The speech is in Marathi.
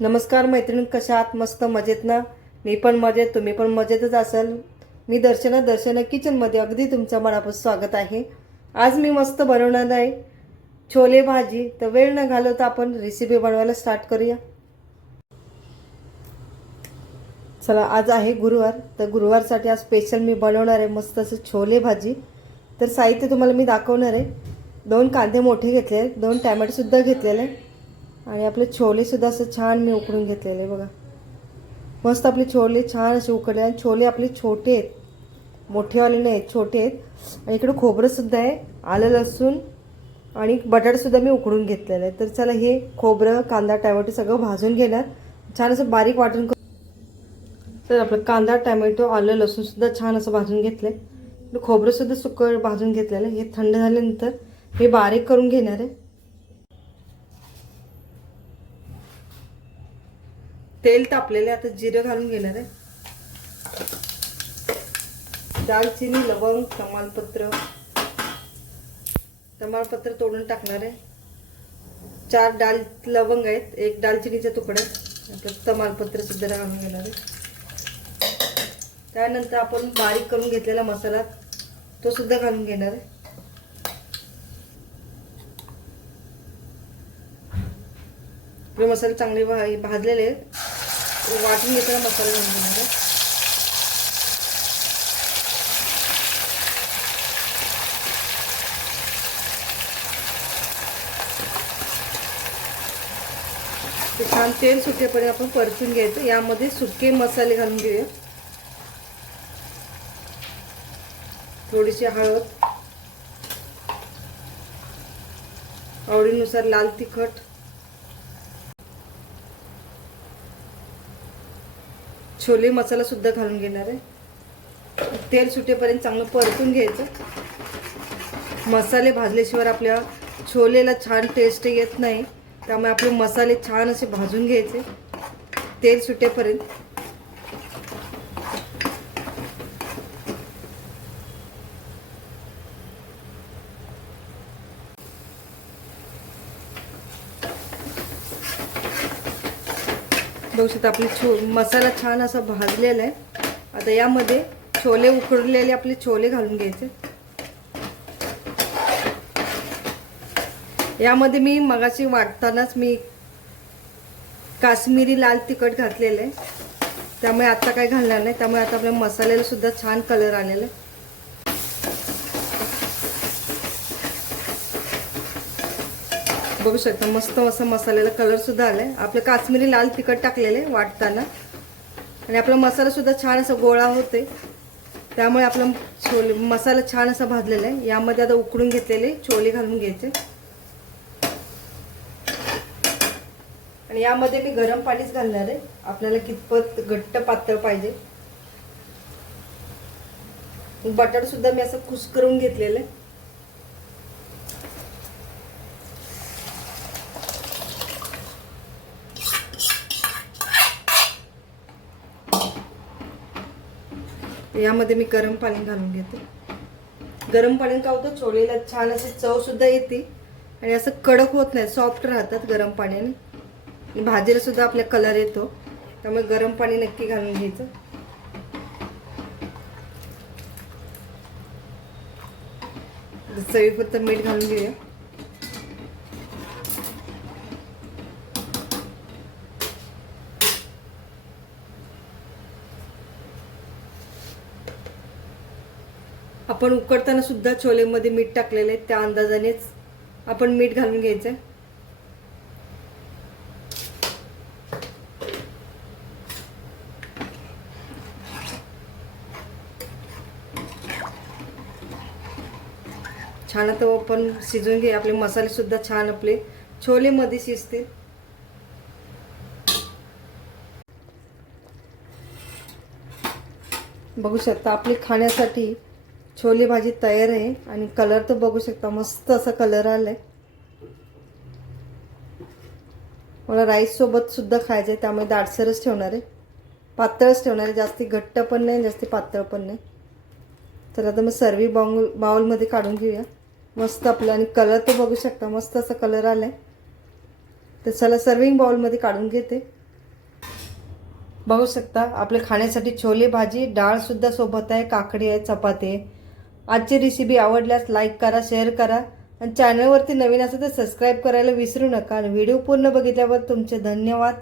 नमस्कार मैत्रिणी कशा आहात? मस्त मजेत ना? मी पण मजेत तुम्ही पण मजेतच असाल? मी दर्शना दर्शना किचनमध्ये अगदी तुमचं मनापासून स्वागत आहे. आज मी मस्त बनवणार आहे छोले भाजी. तर वेळ न घालवता आपण रेसिपी बनवायला स्टार्ट करूया. चला आज आहे गुरुवार. तर गुरुवारसाठी आज स्पेशल मी बनवणार आहे मस्त असं छोले भाजी. तर साहित्य तुम्हाला मी दाखवणार आहे. दोन कांदे मोठे घेतले आहेत दोन टॅमॅटोसुद्धा घेतलेले आहे आणि आपले छोलेसुद्धा असं छान मी उकडून घेतलेले बघा. मस्त आपले छोले छान असे उकडले आणि छोले आपले छोटे आहेत. मोठेवाले नाही आहेत छोटे आहेत. आणि इकडे खोबरंसुद्धा आहे आलं लसूण आणि बटाटासुद्धा मी उकडून घेतलेलं आहे. तर चला हे खोबरं कांदा टॅमॅटो सगळं भाजून घेणार. छान असं बारीक वाटून तर आपलं कांदा टॅमॅटो आलं लसूणसुद्धा छान असं भाजून घेतलं आहे खोबरंसुद्धा सुकं भाजून घेतलेलं आहे. हे थंड झाल्यानंतर हे बारीक करून घेणार आहे. तेल तापलेले आता जिरं घालून घेणार आहे. दालचिनी लवंग तमालपत्र. तमालपत्र तोडून टाकणार आहे. चार डाल लवंग आहेत. एक दालचिनीचा तुकडा. आहे तमालपत्र सुद्धा घालून घेणार आहे. त्यानंतर आपण बारीक करून घेतलेला मसाला तो सुद्धा घालून घेणार आहे. आपले मसाले चांगले भाजलेले आहेत. वाटून घेतला मसाला घालून घेणार ते छान तेल सुटेपर्यंत आपण परतून घ्यायचं. यामध्ये सुके मसाले घालून घेऊया. थोडीशी हळद. आवडीनुसार लाल तिखट. छोले मसाला सुद्धा घालून घेणार आहे. तेल सुटेपर्यंत चांगलं परतून घ्यायचं. मसाले भाजल्याशिवाय आपल्या छोलेला छान टेस्ट येत नाही. त्यामुळे आपले मसाले छान असे भाजून घ्यायचे. तेल सुटेपर्यंत. बघू शकता आपली छो मसाला छान असा भाजलेला आहे. आता यामध्ये छोले उकडलेले आपले छोले घालून घ्यायचे. यामध्ये मी मगाशी वाटतानाच मी काश्मीरी लाल तिखट घातलेलं आहे. त्यामुळे आता काय घालणार नाही. त्यामुळे आता आपल्या मसाल्याला सुद्धा छान कलर आलेला आहे. बघू शकता मस्त असा मसाल्याला कलर सुद्धा आलाय. आपलं काश्मीरी लाल तिखट टाकलेले वाटताना. आणि आपला मसाला सुद्धा छान असा गोळा होते त्यामुळे आपला छोले मसाला छान असा भाजलेला आहे. यामध्ये आता उकडून घेतलेले छोले घालून घ्यायचे. आणि यामध्ये मी गरम पाणीच घालणार आहे. आपल्याला कितपत घट्ट पातळ पाहिजे. बटाटा सुद्धा मी असं कुस करून घेतलेलं आहे. यामध्ये मी गरम पाणी घालून घेते. गरम पाणी का होतं छोलेला छान अशी चवसुद्धा येते. आणि असं कडक होत नाही सॉफ्ट राहतात गरम पाण्याने भाजीला सुद्धा आपल्या कलर येतो. त्यामुळे गरम पाणी नक्की घालून घ्यायचं. चवीपुरतं मीठ घालून घेऊया. आपण उकडताना सुद्धा छोलेमध्ये मीठ टाकलेलं आहे. त्या अंदाजानेच आपण मीठ घालून घ्यायचं आहे छान आता आपण शिजून घे. आपले मसाले सुद्धा छान आपले छोलेमध्ये शिजतील. बघू शकता आपली खाण्यासाठी छोले भाजी तयार आहे आणि कलर तर बघू शकता मस्त असा कलर आलाय. मला राईस सोबत सुद्धा खायचं आहे त्यामुळे दाटसरच ठेवणार आहे. पातळच ठेवणार आहे जास्ती घट्ट पण नाही जास्ती पातळ पण नाही. तर आता मग सर्वी बाउल बाउलमध्ये काढून घेऊया. मस्त आपलं आणि कलर तर बघू शकता मस्त असा कलर आलाय. तर चला सर्विंग बाउलमध्ये काढून घेते. बघू शकता आपले खाण्यासाठी छोले भाजी डाळसुद्धा सोबत आहे काकडी आहे चपाती आहे. आजची रेसिपी आवडल्यास लाईक करा शेअर करा. आणि चॅनलवरती नवीन असेल तर सबस्क्राईब करायला विसरू नका. आणि व्हिडिओ पूर्ण बघितल्यावर तुमचे धन्यवाद.